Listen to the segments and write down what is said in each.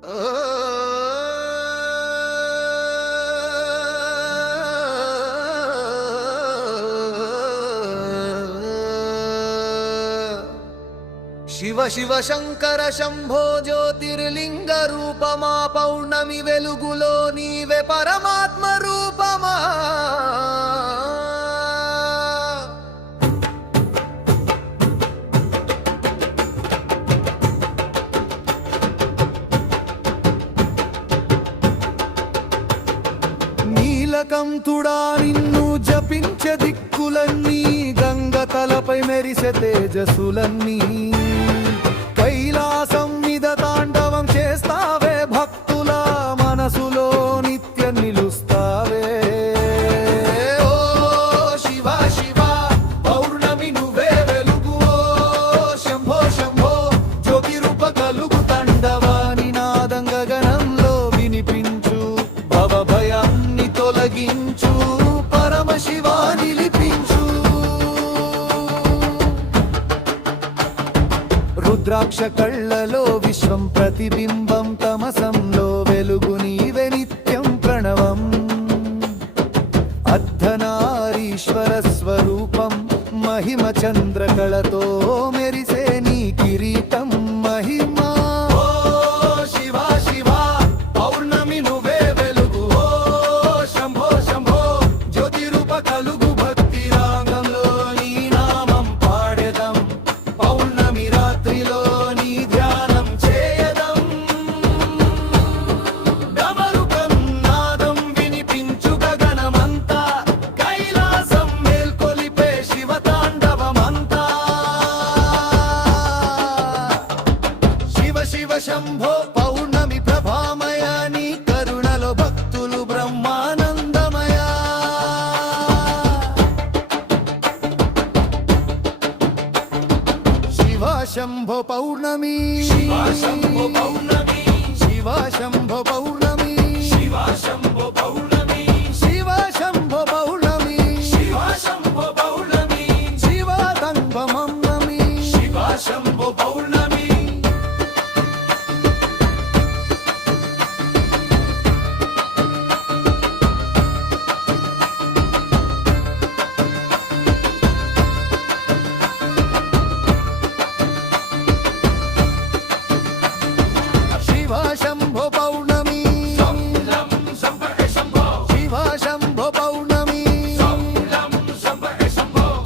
శివ శివ శంకర శంభో జ్యోతిర్లింగ రూపమా పౌర్ణమి వెలుగులో నీవే పరమాత్మ రూపమా నీలకంఠుడా నిన్ను జపించే దిక్కులన్నీ గంగ తలపై మెరిసే తేజసులన్నీ కైలాసం మీద తాండవం చేస్తావే భక్తుల మనసులో నిత్యం నిలుస్తావే ఓ శివ శివ పౌర్ణమి నువ్వే వెలుగు ఓ శంభో శంభో జ్యోతి రూప కలుగు తాండవాని నాదం గగనంలో వినిపించు భవ భయాన్ని తొలగించు పరమశివా నిలిపించు రుద్రాక్ష కళ్ళలో విశ్వం ప్రతిబింబం తమసంలో వెలుగు నీవే నిత్యం ప్రణవం అర్ధనారీశ్వర స్వరూపం మహిమ చంద్రకళతో మెరిసే నీ కిరీటం మహిమా శంభో పౌర్ణమి ప్రభామయ నీ కరుణలో భక్తులు బ్రహ్మానందమయ శివ శంభో పౌర్ణమి శివ శంభో పౌర్ణమి శివ శంభో పౌర్ణమి శివ శంభో పౌర్ణమి శివ శంభో పౌర్ణమి శివ శంభో పౌర్ణమి శివ తంగమన్నమి శివ శంభో పౌర్ణమి శంభో పౌర్ణమి శివ శంభో పౌర్ణమి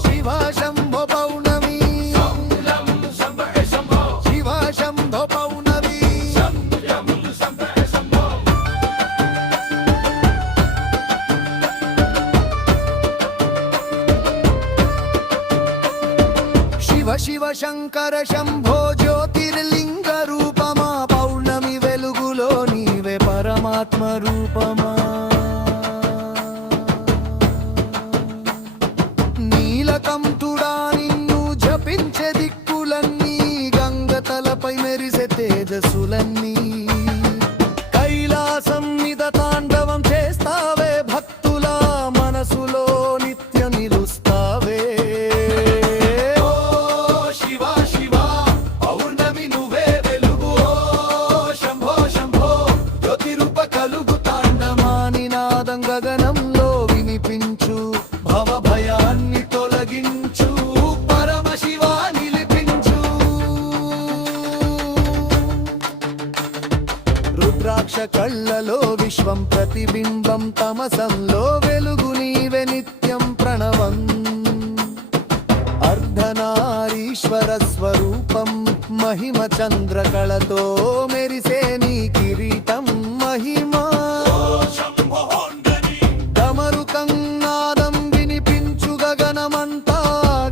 శివ శంభో పౌర్ణమి శివ శంభో పౌర్ణమి శివ శివ శంకర శంభో జ్యోతిర్లింగ రూపమా పౌర్ణమి వెలుగులో నీవే పరమాత్మ రూపమా నీలకంఠుడా నిన్ను జపించే దిక్కులన్నీ గంగ తలపై మెరిసే తేజసులన్నీ కైలాసం మీద తాండవం చేస్తావే భక్తుల మనసులో నిత్యం నిలుస్తావే గగనంలో వినిపించు భవ భయాన్ని తొలగించు పరమశివా నిలిపించు రుద్రాక్ష కళ్ళలో విశ్వం ప్రతిబింబం తమసంలో వెలుగు నీవే నిత్యం ప్రణవం అర్ధనారీశ్వర స్వరూపం మహిమ చంద్రకళతో మెరిసే నీ కిరీటం మహిమా నాదం వినిపించు గగనమంతా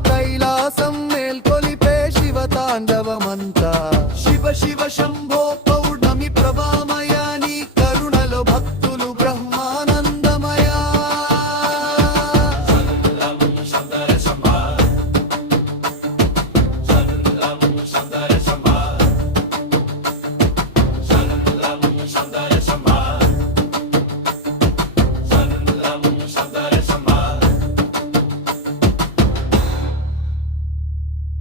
కైలాసం మేల్కొలిపే శివ తాండవమంతా శివ శివ శంభో